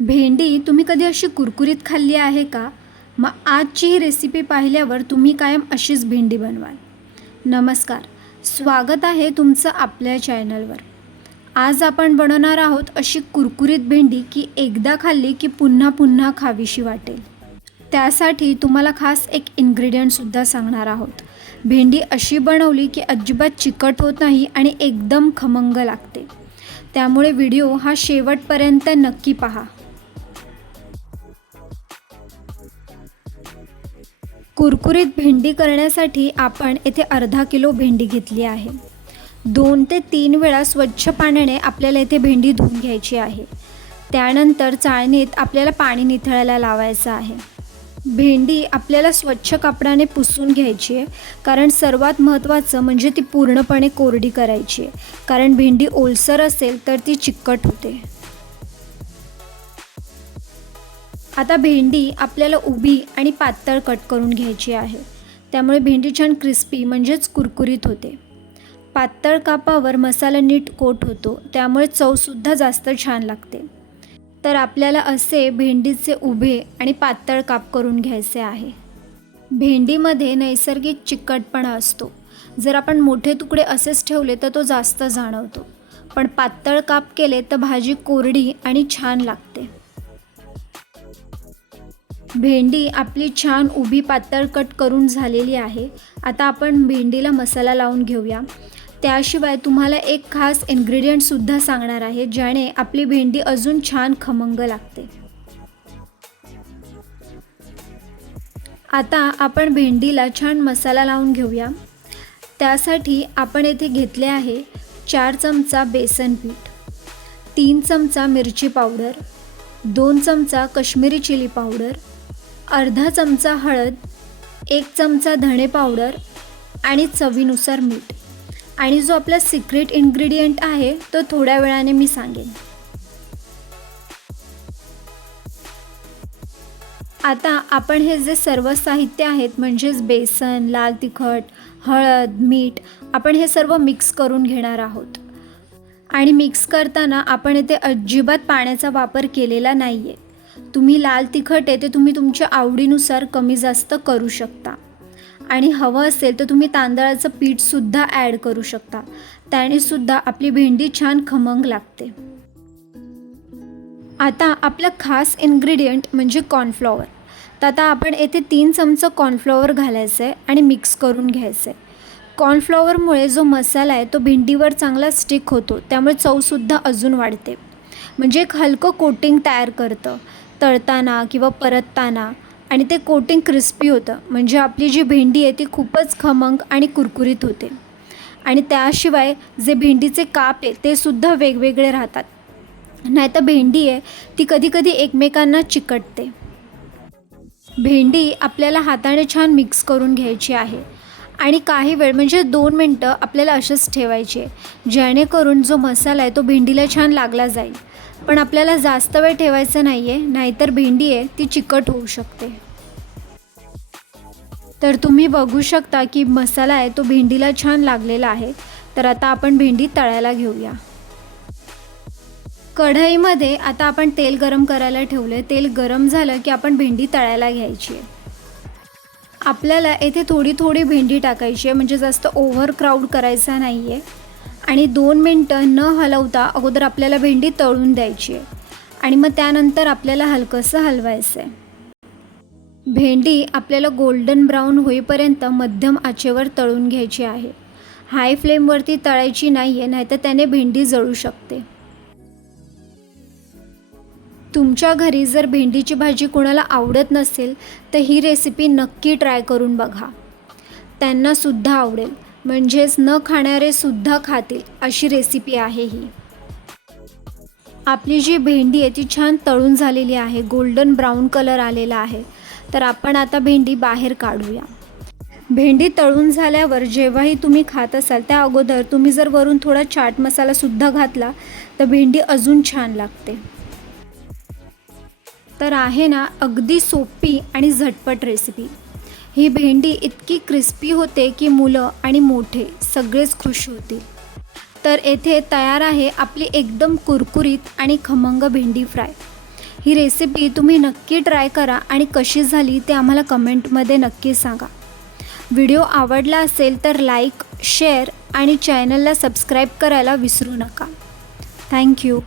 भेंडी तुम्ही कधी अशी कुरकुरीत खाल्ली आहे का? मग आजची ही रेसिपी पाहिल्यावर तुम्ही कायम अशीच भेंडी बनवाल. नमस्कार, स्वागत आहे तुमचं आपल्या चॅनलवर. आज आपण बनवणार आहोत अशी कुरकुरीत भेंडी की एकदा खाल्ली की पुन्हा पुन्हा खावीशी वाटेल. त्यासाठी तुम्हाला खास एक इन्ग्रेडियंटसुद्धा सांगणार आहोत. भेंडी अशी बनवली की अजिबात चिकट होत नाही आणि एकदम खमंग लागते. त्यामुळे व्हिडिओ हा शेवटपर्यंत नक्की पहा. कुरकुरीत भेंडी करण्यासाठी आपण येथे अर्धा किलो भेंडी घेतली आहे. 2 ते 3 वेळा स्वच्छ पाण्याने आपल्याला येथे भेंडी धुवून घ्यायची आहे. त्यानंतर चाळणीत आपल्याला पाणी निथळायला लावायचं आहे. भेंडी आपल्याला स्वच्छ कापडाने पुसून घ्यायची आहे, कारण सर्वात महत्त्वाचं म्हणजे ती पूर्णपणे कोरडी करायची आहे. कारण भेंडी ओलसर असेल तर ती चिकट होते. आता भेंडी आपल्याला उभी आणि पातळ कट करून घ्यायची आहे. त्यामुळे भेंडी छान क्रिस्पी म्हणजेच कुरकुरीत होते. पातळ कापावर मसाला नीट कोट होतो, त्यामुळे चवसुद्धा जास्त छान लागते. तर आपल्याला असे भेंडीचे उभे आणि पातळ काप करून घ्यायचे आहे. भेंडीमध्ये नैसर्गिक चिकटपणा असतो. जर आपण मोठे तुकडे असेच ठेवले तर तो जास्त जाणवतो, पण पातळ काप केले तर भाजी कोरडी आणि छान लागते. भेंडी आपली छान उभी पातळ कट करून झालेली आहे. आता आपण भेंडीला मसाला लावून घेऊया. त्याशिवाय तुम्हाला एक खास इन्ग्रेडियंटसुद्धा सांगणार आहे, ज्याने आपली भेंडी अजून छान खमंग लागते. आता आपण भेंडीला छान मसाला लावून घेऊया. त्यासाठी आपण येथे घेतले आहे 4 चमचा बेसन पीठ, 3 चमचा मिरची पावडर, 2 चमचा काश्मीरी चिली पावडर, अर्धा चमचा हळद, 1 चमचा धणे पावडर आणि चवीनुसार मीठ. आणि जो आपला सिक्रेट इन्ग्रेडियंट आहे तो थोड्या वेळाने मी सांगेन. आता आपण हे जे सर्व साहित्य आहेत म्हणजेच बेसन, लाल तिखट, हळद, मीठ, आपण हे सर्व मिक्स करून घेणार आहोत. आणि मिक्स करताना आपण येथे अजिबात पाण्याचा वापर केलेला नाही आहे. तुम्ही लाल तिखट आहे ते तुम्ही तुमच्या आवडीनुसार कमी जास्त करू शकता. आणि हवं असेल तर तुम्ही तांदळाचं पीठसुद्धा ॲड करू शकता. त्यानेसुद्धा आपली भेंडी छान खमंग लागते. आता आपलं खास इन्ग्रेडियंट म्हणजे कॉर्नफ्लॉवर. तर आता आपण येथे 3 चमचे कॉर्नफ्लॉवर घालायचं आहे आणि मिक्स करून घ्यायचं आहे. कॉर्नफ्लॉवरमुळे जो मसाला आहे तो भेंडीवर चांगला स्टिक होतो, त्यामुळे चवसुद्धा अजून वाढते. म्हणजे एक हलकं कोटिंग तयार करतं तळताना किंवा परतताना, आणि ते कोटिंग क्रिस्पी होतं. म्हणजे आपली जी भेंडी आहे ती खूपच खमंग आणि कुरकुरीत होते. आणि त्याशिवाय जे भेंडीचे काप आहे ते सुद्धा वेगवेगळे राहतात. नाहीतर भेंडी आहे ती कधीकधी एकमेकांना चिकटते. भेंडी आपल्याला हाताने छान मिक्स करून घ्यायची आहे. आणि काही वेळ म्हणजे 2 मिनटं आपल्याला असेच ठेवायचे, जेणेकरून जो मसाला आहे तो भेंडीला छान लागला जाईल. पण आपल्याला जास्त वेळ ठेवायचं नाही आहे, नाहीतर भेंडी आहे ती चिकट होऊ शकते. तर तुम्ही बघू शकता की मसाला आहे तो भेंडीला छान लागलेला आहे. तर आता आपण भेंडी तळायला घेऊया. कढईमध्ये आता आपण तेल गरम करायला ठेवलं. तेल गरम झालं की आपण भेंडी तळायला घ्यायची आहे. आपल्याला येथे थोडी थोडी भेंडी टाकायची आहे, म्हणजे जास्त ओव्हर क्राऊड करायचा नाही आहे. आणि 2 मिनटं न हलवता अगोदर आपल्याला भेंडी तळून द्यायची आहे. आणि मग त्यानंतर आपल्याला हलकंसं हलवायचं आहे. भेंडी आपल्याला गोल्डन ब्राऊन होईपर्यंत मध्यम आचेवर तळून घ्यायची आहे. हाय फ्लेमवरती तळायची नाही आहे, नाहीतर त्याने भेंडी जळू शकते. तुमच्या घरी जर भेंडीची भाजी कोणाला आवडत नसेल तर ही रेसिपी नक्की ट्राय करून बघा. त्यांनासुद्धा आवडेल. म्हणजेच न खाणारे सुद्धा खातील अशी रेसिपी आहे ही. आपली जी भेंडी आहे ती छान तळून झालेली आहे. गोल्डन ब्राऊन कलर आलेला आहे. तर आपण आता भेंडी बाहेर काढूया. भेंडी तळून झाल्यावर जेव्हाही तुम्ही खात असाल त्या अगोदर तुम्ही जर वरून थोडा चाट मसालासुद्धा घातला तर भेंडी अजून छान लागते. तर आहे ना अगदी सोपी आणि झटपट रेसिपी. ही भेंडी इतकी क्रिस्पी होते की मुलं आणि मोठे सगळेच खुश होतील. तर येथे तयार आहे आपली एकदम कुरकुरीत आणि खमंग भेंडी फ्राय. ही रेसिपी तुम्ही नक्की ट्राय करा आणि कशी झाली ते आम्हाला कमेंटमध्ये नक्की सांगा. व्हिडिओ आवडला असेल तर लाईक, शेअर आणि चॅनलला सबस्क्राईब करायला विसरू नका. थँक्यू.